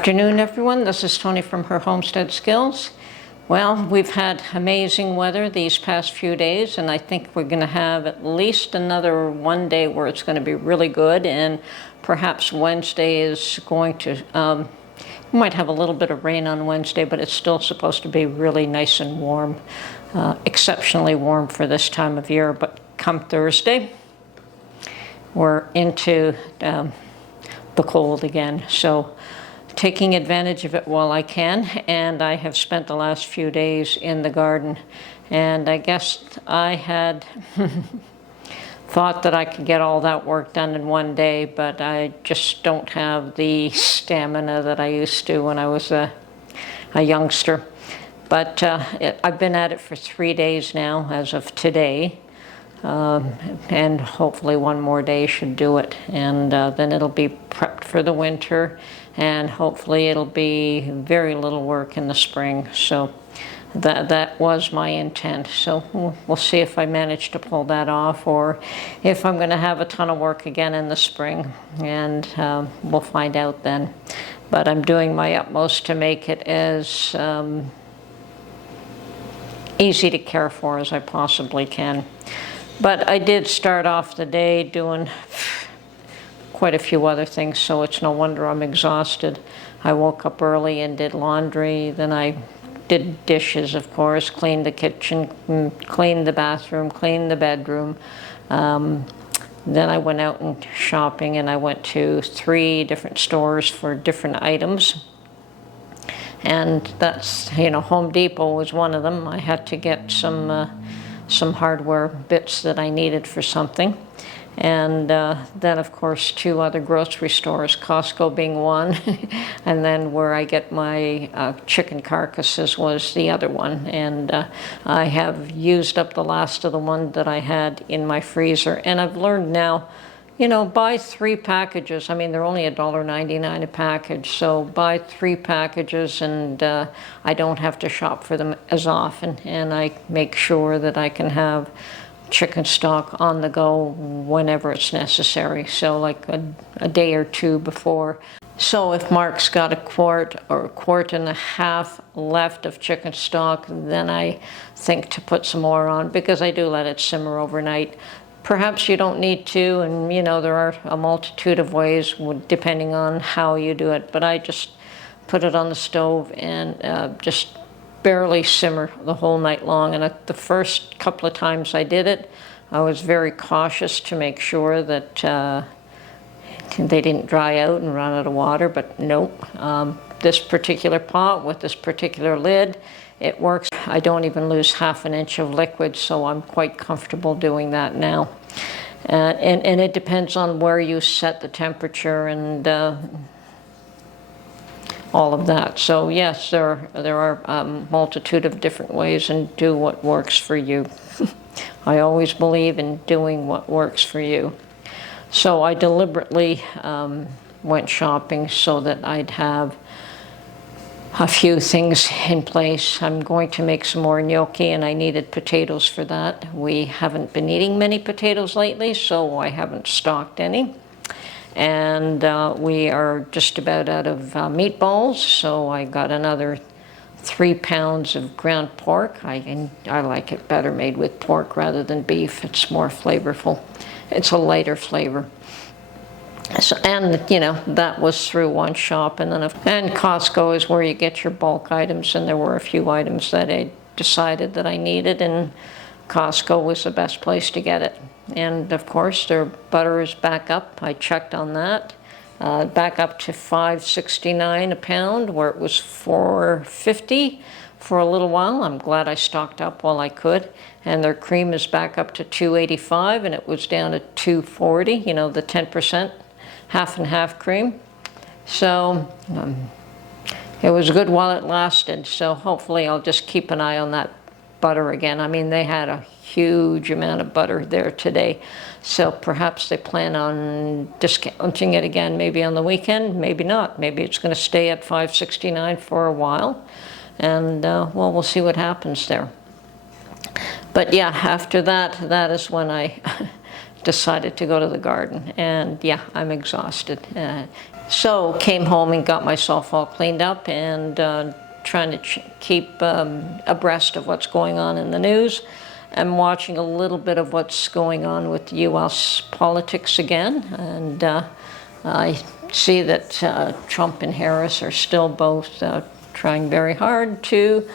Afternoon, everyone. This is Tony from Her Homestead Skills. Well, we've had amazing weather these past few days, and I think we're going to have at least another one day where it's going to be really good, and perhaps Wednesday is going to, we might have a little bit of rain on Wednesday, but it's still supposed to be really nice and warm, exceptionally warm for this time of year. But come Thursday, we're into the cold again. So taking advantage of it while I can, and I have spent the last few days in the garden, and I guess I had thought that I could get all that work done in one day, but I just don't have the stamina that I used to when I was a youngster. But I've been at it for 3 days now as of today, and hopefully one more day should do it, and then it'll be prepped for the winter, and hopefully it'll be very little work in the spring. So that was my intent. So we'll see if I manage to pull that off, or if I'm going to have a ton of work again in the spring, and we'll find out then. But I'm doing my utmost to make it as easy to care for as I possibly can. But I did start off the day doing quite a few other things, so it's no wonder I'm exhausted. I woke up early and did laundry, then I did dishes, of course, cleaned the kitchen, cleaned the bathroom, cleaned the bedroom. Then I went out and shopping, and I went to 3 different stores for different items. And that's, Home Depot was one of them. I had to get some hardware bits that I needed for something. And then, of course, 2 other grocery stores, Costco being one, and then where I get my chicken carcasses was the other one. And I have used up the last of the one that I had in my freezer. And I've learned now, buy 3 packages. I mean, they're only $1.99 a package, so buy 3 packages, and I don't have to shop for them as often. And I make sure that I can have chicken stock on the go whenever it's necessary, so like a day or 2 before. So if Mark's got a quart or a quart and a half left of chicken stock, then I think to put some more on, because I do let it simmer overnight. Perhaps you don't need to, and there are a multitude of ways depending on how you do it, but I just put it on the stove and just barely simmer the whole night long. And the first couple of times I did it, I was very cautious to make sure that they didn't dry out and run out of water, but nope. This particular pot with this particular lid, it works. I don't even lose ½ an inch of liquid, so I'm quite comfortable doing that now. And it depends on where you set the temperature and all of that. So yes, there are a multitude of different ways, and do what works for you. I always believe in doing what works for you. So I deliberately went shopping so that I'd have a few things in place. I'm going to make some more gnocchi, and I needed potatoes for that. We haven't been eating many potatoes lately, so I haven't stocked any. And we are just about out of meatballs, so I got another 3 pounds of ground pork. I like it better made with pork rather than beef. It's more flavorful. It's a lighter flavor. So, and that was through one shop, and Costco is where you get your bulk items, and there were a few items that I decided that I needed, and Costco was the best place to get it. And of course their butter is back up. I checked on that. Back up to $5.69 a pound, where it was $4.50 for a little while. I'm glad I stocked up while I could. And their cream is back up to $2.85, and it was down to $2.40, the 10% half and half cream. So it was good while it lasted. So hopefully I'll just keep an eye on that butter again. I mean, they had a huge amount of butter there today, so perhaps they plan on discounting it again, maybe on the weekend, maybe not. Maybe it's going to stay at $5.69 for a while, and well, we'll see what happens there. But yeah, after that, that is when I decided to go to the garden, and yeah, I'm exhausted. So came home and got myself all cleaned up, and trying to keep abreast of what's going on in the news. I'm watching a little bit of what's going on with U.S. politics again, and I see that Trump and Harris are still both trying very hard to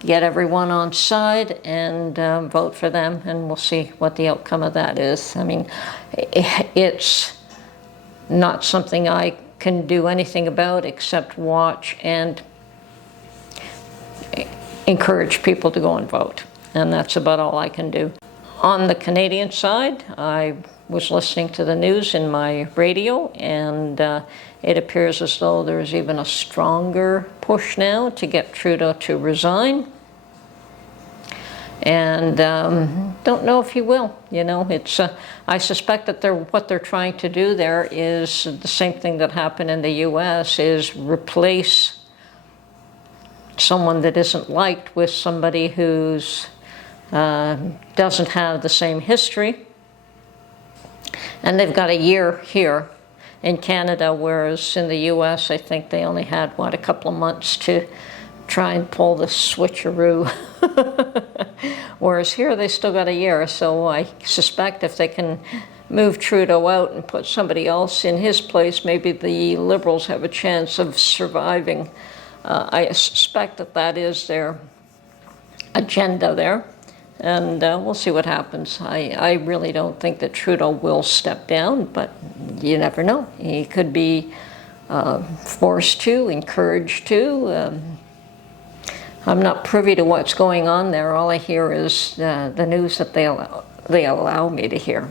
get everyone on side and vote for them, and we'll see what the outcome of that is. I mean, it's not something I can do anything about except watch and encourage people to go and vote, and that's about all I can do. On the Canadian side, I was listening to the news in my radio, and it appears as though there's even a stronger push now to get Trudeau to resign. And don't know if he will. You know, it's I suspect that what they're trying to do there is the same thing that happened in the U.S., is replace someone that isn't liked with somebody who's doesn't have the same history. And they've got a year here in Canada, whereas in the U.S. I think they only had, what, a couple of months to try and pull the switcheroo. Whereas here they still got a year, so I suspect if they can move Trudeau out and put somebody else in his place, maybe the Liberals have a chance of surviving. I suspect that that is their agenda there, and we'll see what happens. I really don't think that Trudeau will step down, but you never know. He could be forced to, encouraged to. I'm not privy to what's going on there. All I hear is the news that they allow me to hear.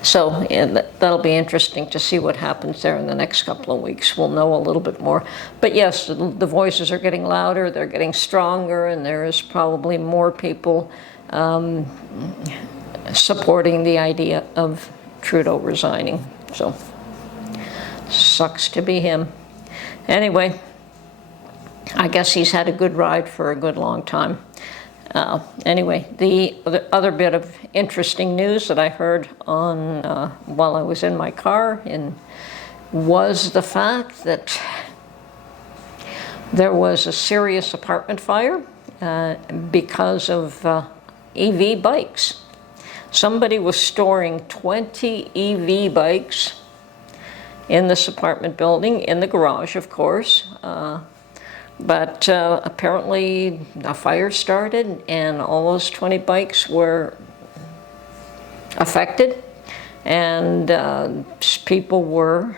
So that'll be interesting to see what happens there in the next couple of weeks. We'll know a little bit more. But yes, the voices are getting louder, they're getting stronger, and there is probably more people supporting the idea of Trudeau resigning. So, sucks to be him. Anyway, I guess he's had a good ride for a good long time. Anyway, the other bit of interesting news that I heard on while I was in my car was the fact that there was a serious apartment fire because of EV bikes. Somebody was storing 20 EV bikes in this apartment building, in the garage, of course. But apparently a fire started and all those 20 bikes were affected, and people were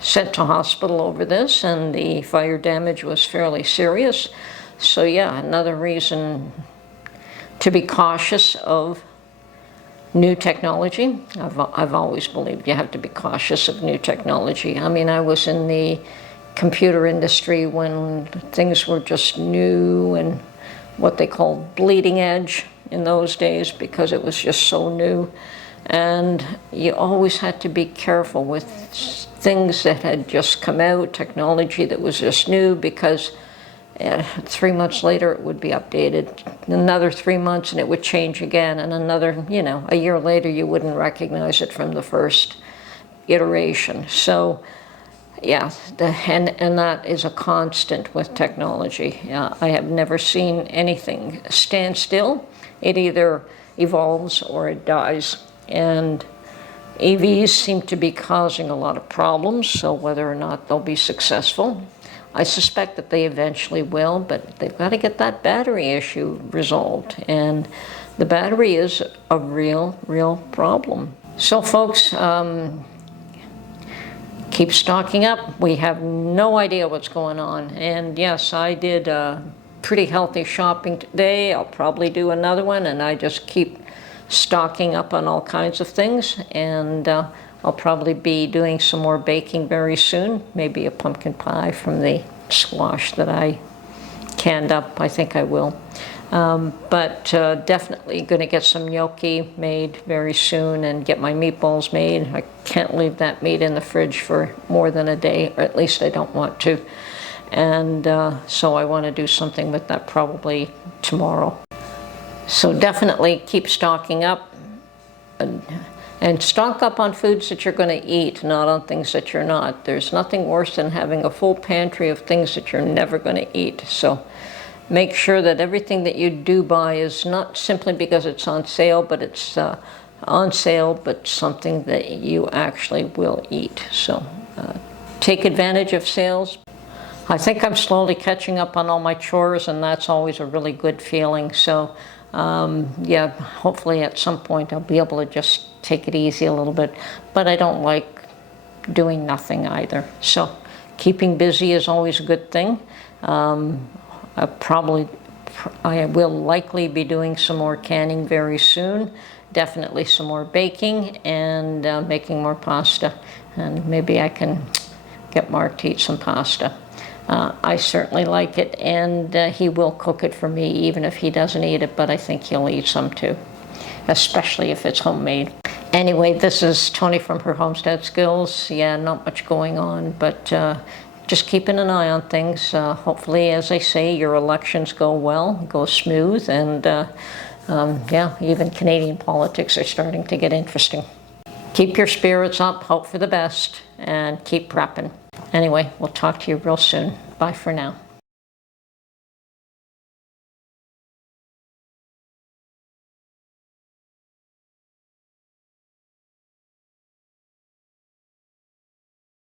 sent to hospital over this, and the fire damage was fairly serious. So yeah, another reason to be cautious of new technology. I've always believed you have to be cautious of new technology. I mean, I was in the computer industry when things were just new and what they called bleeding edge in those days, because it was just so new, and you always had to be careful with things that had just come out, technology that was just new, because 3 months later it would be updated, another 3 months and it would change again, and another, you know, a year later you wouldn't recognize it from the first iteration. So yeah, and that is a constant with technology. I have never seen anything stand still. It either evolves or it dies. And EVs seem to be causing a lot of problems, so whether or not they'll be successful, I suspect that they eventually will, but they've got to get that battery issue resolved. And the battery is a real problem. So folks, keep stocking up. We have no idea what's going on. And yes, I did pretty healthy shopping today. I'll probably do another one, and I just keep stocking up on all kinds of things. And I'll probably be doing some more baking very soon. Maybe a pumpkin pie from the squash that I canned up. I think I will. But definitely going to get some gnocchi made very soon and get my meatballs made. I can't leave that meat in the fridge for more than a day, or at least I don't want to. And so I want to do something with that probably tomorrow. So definitely keep stocking up. and stock up on foods that you're going to eat, not on things that you're not. There's nothing worse than having a full pantry of things that you're never going to eat. So make sure that everything that you do buy is not simply because it's on sale, but it's on sale, but something that you actually will eat. So take advantage of sales. I think I'm slowly catching up on all my chores, and that's always a really good feeling. So yeah, hopefully at some point I'll be able to just take it easy a little bit, but I don't like doing nothing either. So keeping busy is always a good thing. I will likely be doing some more canning very soon, definitely some more baking, and making more pasta, and maybe I can get Mark to eat some pasta. I certainly like it, and he will cook it for me even if he doesn't eat it, but I think he'll eat some too, especially if it's homemade. Anyway, this is Tony from Her Homestead Skills. Yeah, not much going on, but just keeping an eye on things. Hopefully, as I say, your elections go well, go smooth, and yeah, even Canadian politics are starting to get interesting. Keep your spirits up, hope for the best, and keep prepping. Anyway, we'll talk to you real soon. Bye for now.